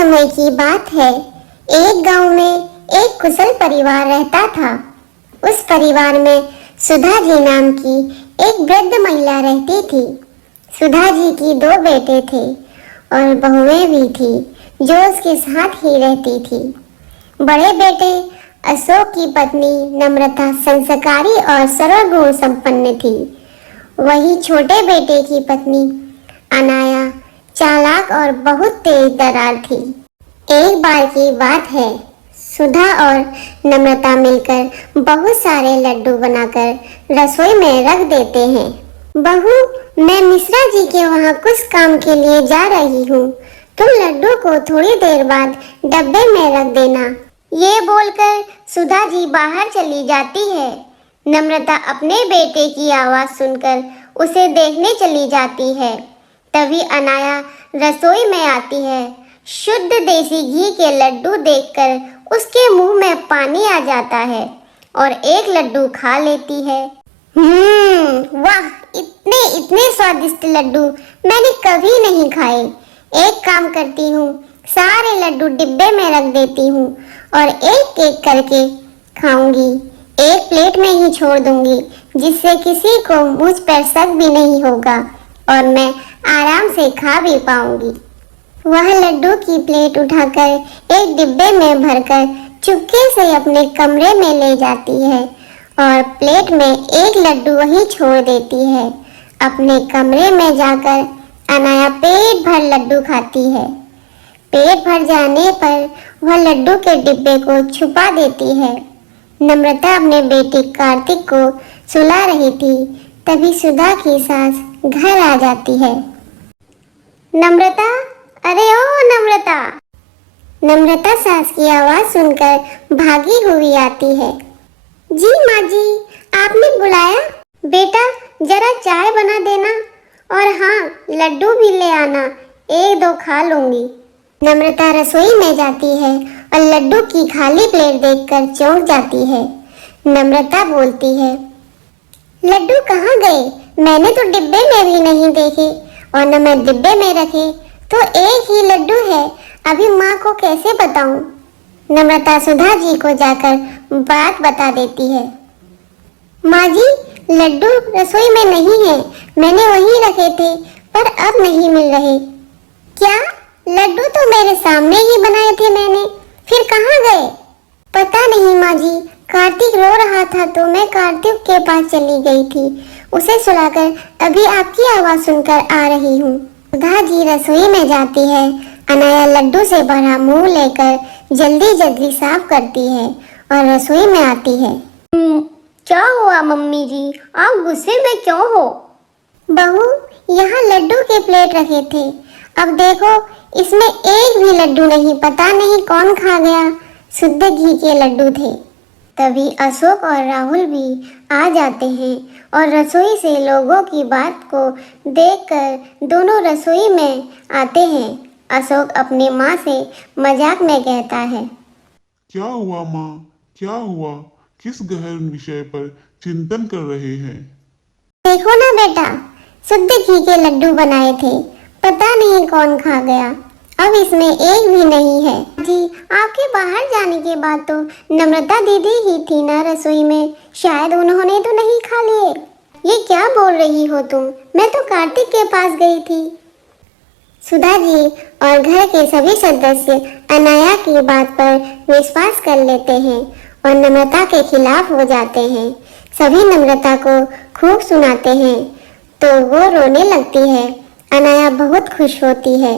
समय की बात है। एक गांव में एक कुशल परिवार रहता था। उस परिवार में सुधा जी नाम की एक वृद्ध महिला रहती थी। सुधा जी की 2 बेटे थे और बहुएं भी थी जो उसके साथ ही रहती थी। बड़े बेटे अशोक की पत्नी नम्रता संस्कारी और सरल गुण संपन्न थी। वही छोटे बेटे की पत्नी अनाया चालाक और बहुत तेज तर्रार थी। एक बार की बात है, सुधा और नम्रता मिलकर बहुत सारे लड्डू बनाकर रसोई में रख देते हैं। बहू, मैं मिश्रा जी के वहाँ कुछ काम के लिए जा रही हूँ। तुम लड्डू को थोड़ी देर बाद डब्बे में रख देना। ये बोलकर सुधा जी बाहर चली जाती है। नम्रता अपने बेटे की आवाज़ सुनकर उसे देखने चली जाती है। तभी अनाया रसोई में आती है। शुद्ध देसी घी के लड्डू देखकर उसके मुंह में पानी आ जाता है और एक लड्डू खा लेती है। वाह, इतने इतने स्वादिष्ट लड्डू मैंने कभी नहीं खाए। एक काम करती हूँ, सारे लड्डू डिब्बे में रख देती हूँ और एक एक करके खाऊंगी। एक प्लेट में ही छोड़ दूंगी, जिससे किसी को मुझ पर शक भी नहीं होगा और मैं आराम से खा भी पाऊंगी। वह लड्डू की प्लेट उठाकर एक डिब्बे में भरकर चुपके से अपने कमरे में ले जाती है और प्लेट में एक लड्डू वहीं छोड़ देती है। अपने कमरे में जाकर अनाया पेट भर लड्डू खाती है। पेट भर जाने पर वह लड्डू के डिब्बे को छुपा देती है। नम्रता अपने बेटे कार्तिक को सुला रही थी, तभी सुधा की सास घर आ जाती है। नम्रता, अरे ओ नम्रता! नम्रता सास की आवाज सुनकर भागी हुई आती है। जी माँ जी, आपने बुलाया? बेटा, जरा चाय बना देना और हाँ, लड्डू भी ले आना, 1-2 खा लूंगी। नम्रता रसोई में जाती है और लड्डू की खाली प्लेट देखकर चौंक जाती है। नम्रता बोलती है, लड्डू कहाँ गए? मैंने तो डिब्बे में भी नहीं देखे और न मैं डिब्बे में रखे, तो एक ही लड्डू है। अभी माँ को कैसे बताऊं? नम्रता सुधा जी को जाकर बात बता देती है। माँ जी, लड्डू रसोई में नहीं है, मैंने वहीं रखे थे पर अब नहीं मिल रहे। क्या? लड्डू तो मेरे सामने ही बनाए थे मैंने, फिर कहाँ गए? पता नहीं माँ जी, कार्तिक रो रहा था तो मैं कार्तिक के पास चली गई थी, उसे सुलाकर अभी आपकी आवाज़ सुनकर आ रही हूँ। सुधा जी रसोई में जाती है। अनाया लड्डू से भरा मुंह लेकर जल्दी जल्दी साफ करती है और रसोई में आती है। क्या हुआ मम्मी जी, आप गुस्से में क्यों हो? बहू, यहाँ लड्डू के प्लेट रखे थे, अब देखो इसमें एक भी लड्डू नहीं, पता नहीं कौन खा गया। शुद्ध घी के लड्डू थे। तभी अशोक और राहुल भी आ जाते हैं और रसोई से लोगों की बात को देखकर दोनों रसोई में आते हैं। अशोक अपनी माँ से मजाक में कहता है, क्या हुआ माँ, क्या हुआ? किस गहन विषय पर चिंतन कर रहे हैं? देखो ना बेटा, शुद्ध घी के लड्डू बनाए थे, पता नहीं कौन खा गया, अब इसमें एक भी नहीं है। जी, आपके बाहर जाने के बाद तो नम्रता दीदी ही थी ना रसोई में, शायद उन्होंने तो नहीं खा लिए। ये क्या बोल रही हो तुम? मैं तो कार्तिक के पास गई थी। सुधा जी और घर के सभी सदस्य अनाया की बात पर विश्वास कर लेते हैं और नम्रता के खिलाफ हो जाते हैं। सभी नम्रता को खूब सुनाते हैं तो वो रोने लगती है। अनाया बहुत खुश होती है।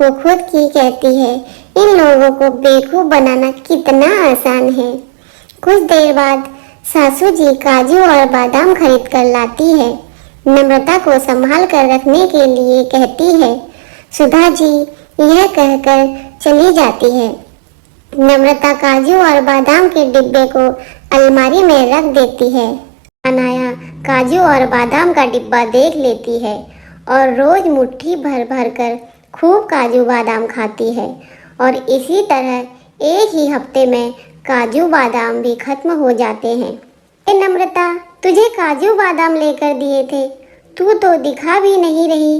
वो खुद की कहती है, इन लोगों को बेवकूफ बनाना कितना आसान है। कुछ देर बाद सासू जी काजू और बादाम खरीद कर लाती है। नम्रता को संभाल कर रखने के लिए कहती है। सुधा जी यह कहकर चली जाती है। नम्रता काजू और बादाम के डिब्बे को अलमारी में रख देती है। अनाया काजू और बादाम का डिब्बा देख लेती है और रोज मुट्ठी भर भर कर खूब काजू बादाम खाती है और इसी तरह एक ही हफ्ते में काजू बादाम भी खत्म हो जाते हैं। नम्रता, तुझे काजू बादाम लेकर दिए थे, तू तो दिखा भी नहीं रही,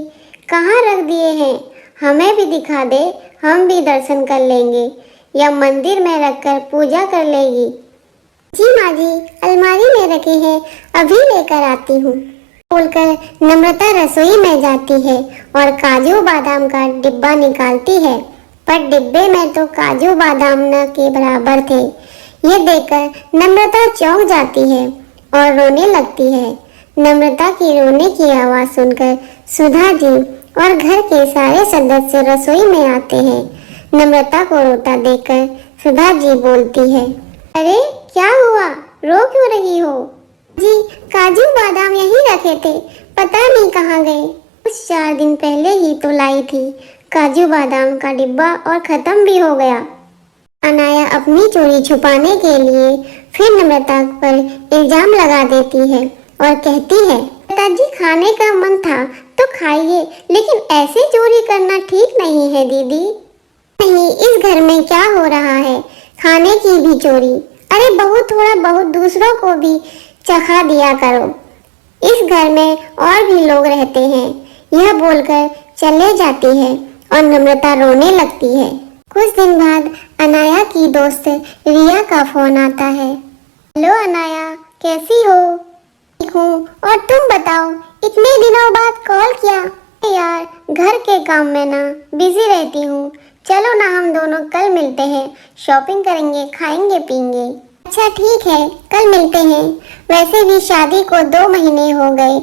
कहाँ रख दिए हैं? हमें भी दिखा दे, हम भी दर्शन कर लेंगे या मंदिर में रखकर पूजा कर लेगी। जी माँ जी, अलमारी में रखे हैं, अभी लेकर आती हूँ। बोलकर नम्रता रसोई में जाती है और काजू बादाम का डिब्बा निकालती है, पर डिब्बे में तो काजू बादाम न के बराबर थे। ये देखकर नम्रता चौंक जाती है और रोने लगती है। नम्रता की रोने की आवाज़ सुनकर सुधा जी और घर के सारे सदस्य रसोई में आते हैं। नम्रता को रोता देखकर सुधा जी बोलती है, अरे क्या हुआ, रो क्यों रही हो? जी, काजू बादाम यहीं रखे थे, पता नहीं कहाँ गए। कुछ 4 दिन पहले ही तो लाई थी काजू बादाम का डिब्बा और खत्म भी हो गया। अनाया अपनी चोरी छुपाने के लिए फिर नम्रता पर इल्जाम लगा देती है और कहती है, पिताजी खाने का मन था तो खाइए, लेकिन ऐसे चोरी करना ठीक नहीं है दीदी। नहीं, इस घर में क्या हो रहा है, खाने की भी चोरी? अरे बहू, थोड़ा बहुत दूसरों को भी चखा दिया करो, इस घर में और भी लोग रहते हैं। यह बोलकर चले जाती है और नम्रता रोने लगती है। कुछ दिन बाद अनाया की दोस्त रिया का फोन आता है। हेलो अनाया, कैसी हो? ठीक हूँ, और तुम बताओ, इतने दिनों बाद कॉल किया? यार, घर के काम में ना बिजी रहती हूँ। चलो ना, हम दोनों कल मिलते हैं, शॉपिंग करेंगे, खाएंगे पीएंगे। अच्छा ठीक है, कल मिलते हैं। वैसे भी शादी को 2 महीने हो गए,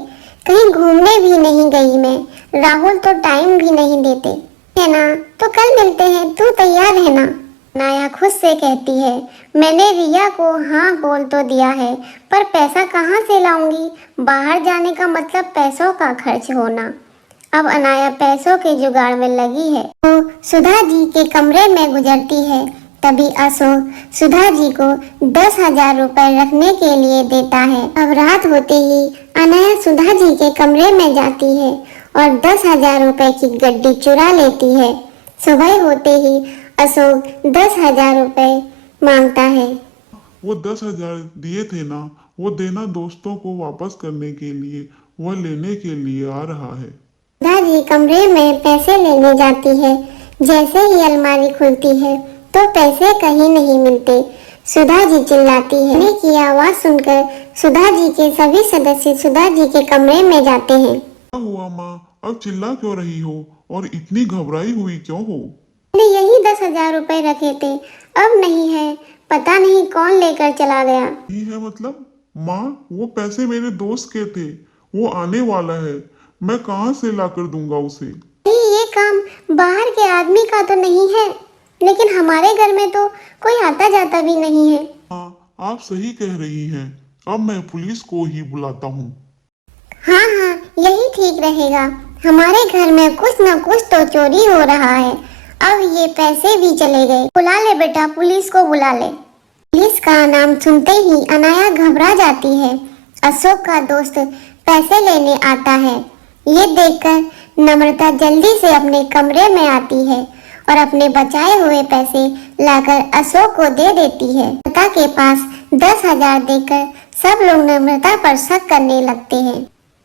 कहीं घूमने भी नहीं गई मैं। राहुल तो टाइम भी नहीं देते, है ना? तो कल मिलते हैं, तू तैयार है ना? नाया खुद से कहती है, मैंने रिया को हाँ बोल तो दिया है, पर पैसा कहाँ से लाऊंगी? बाहर जाने का मतलब पैसों का खर्च होना। अब अनाया पैसों के जुगाड़ में लगी है। वो सुधा जी के कमरे में गुजरती है, तभी अशोक सुधा जी को 10,000 रुपए रखने के लिए देता है। अब रात होते ही अनाया सुधा जी के कमरे में जाती है और 10,000 रुपए की गड्डी चुरा लेती है। सुबह होते ही अशोक 10,000 रुपए मांगता है। वो 10,000 दिए थे ना, वो देना दोस्तों को वापस करने के लिए, वह लेने के लिए आ रहा है। सुधा जी कमरे में पैसे लेने जाती है। जैसे ही अलमारी खुलती है तो पैसे कहीं नहीं मिलते। सुधा जी चिल्लाती है। खाने की आवाज सुनकर सुधा जी के सभी सदस्य सुधा जी के कमरे में जाते हैं। क्या हुआ माँ, अब चिल्ला क्यों रही हो और इतनी घबराई हुई क्यों हो? मैंने यही 10,000 रुपए रखे थे, अब नहीं है, पता नहीं कौन लेकर चला गया। नहीं है मतलब? माँ, वो पैसे मेरे दोस्त के थे, वो आने वाला है, मैं कहाँ से लाकर दूंगा उसे? नहीं, ये काम बाहर के आदमी का तो नहीं है, लेकिन हमारे घर में तो कोई आता जाता भी नहीं है। हाँ, आप सही कह रही हैं, अब मैं पुलिस को ही बुलाता हूँ। हाँ हाँ, यही ठीक रहेगा। हमारे घर में कुछ न कुछ तो चोरी हो रहा है। अब ये पैसे भी चले गए। बुला ले बेटा, पुलिस को बुला ले। पुलिस का नाम सुनते ही अनाया घबरा जाती है। अशोक का दोस्त पैसे लेने आता है। ये देखकर नम्रता जल्दी से अपने कमरे में आती है और अपने बचाए हुए पैसे लाकर अशोक को दे देती है। नम्रता के पास 10,000 देकर सब लोग नम्रता पर शक करने लगते हैं।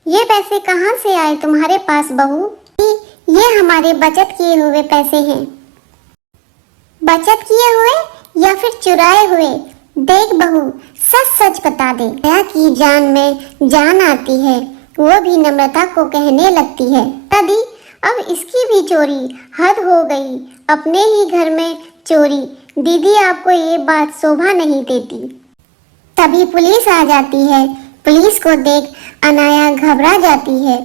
ये पैसे कहाँ से आए तुम्हारे पास बहू? ये हमारे बचत किए हुए पैसे हैं। बचत किए हुए या फिर चुराए हुए? देख बहू, सच सच बता दे। दया की जान में जान आती है, वो भी नम्रता को कहने लगती है, दादी अब इसकी भी चोरी, हद हो गई, अपने ही घर में चोरी। दीदी आपको ये बात शोभा नहीं देती। तभी पुलिस आ जाती है। पुलिस को देख अनाया घबरा जाती है।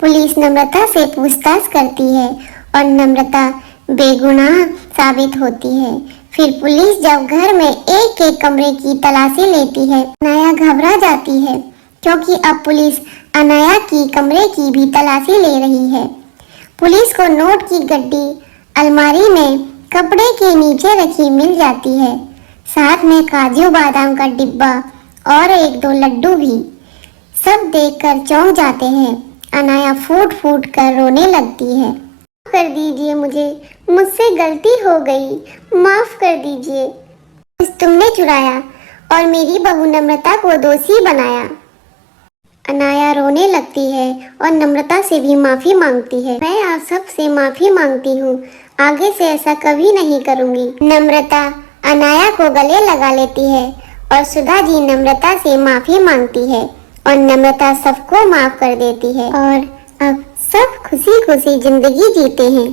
पुलिस नम्रता से पूछताछ करती है और नम्रता बेगुनाह साबित होती है। फिर पुलिस जब घर में एक एक कमरे की तलाशी लेती है, अनाया घबरा जाती है, क्योंकि अब पुलिस अनाया की कमरे की भी तलाशी ले रही है। पुलिस को नोट की गड्डी अलमारी में कपड़े के नीचे रखी मिल जाती है, साथ में काजू बादाम का डिब्बा और 1-2 लड्डू भी। सब देखकर चौंक जाते हैं। अनाया फूट फूट कर रोने लगती है। माफ कर दीजिए मुझसे गलती हो गई, माफ कर दीजिए। कुछ तुमने चुराया और मेरी बहू नम्रता को दोषी बनाया। अनाया रोने लगती है और नम्रता से भी माफी मांगती है। मैं आप सब से माफी मांगती हूँ, आगे से ऐसा कभी नहीं करूंगी। नम्रता अनाया को गले लगा लेती है और सुधा जी नम्रता से माफी मांगती है और नम्रता सबको माफ कर देती है और अब सब खुशी खुशी जिंदगी जीते हैं।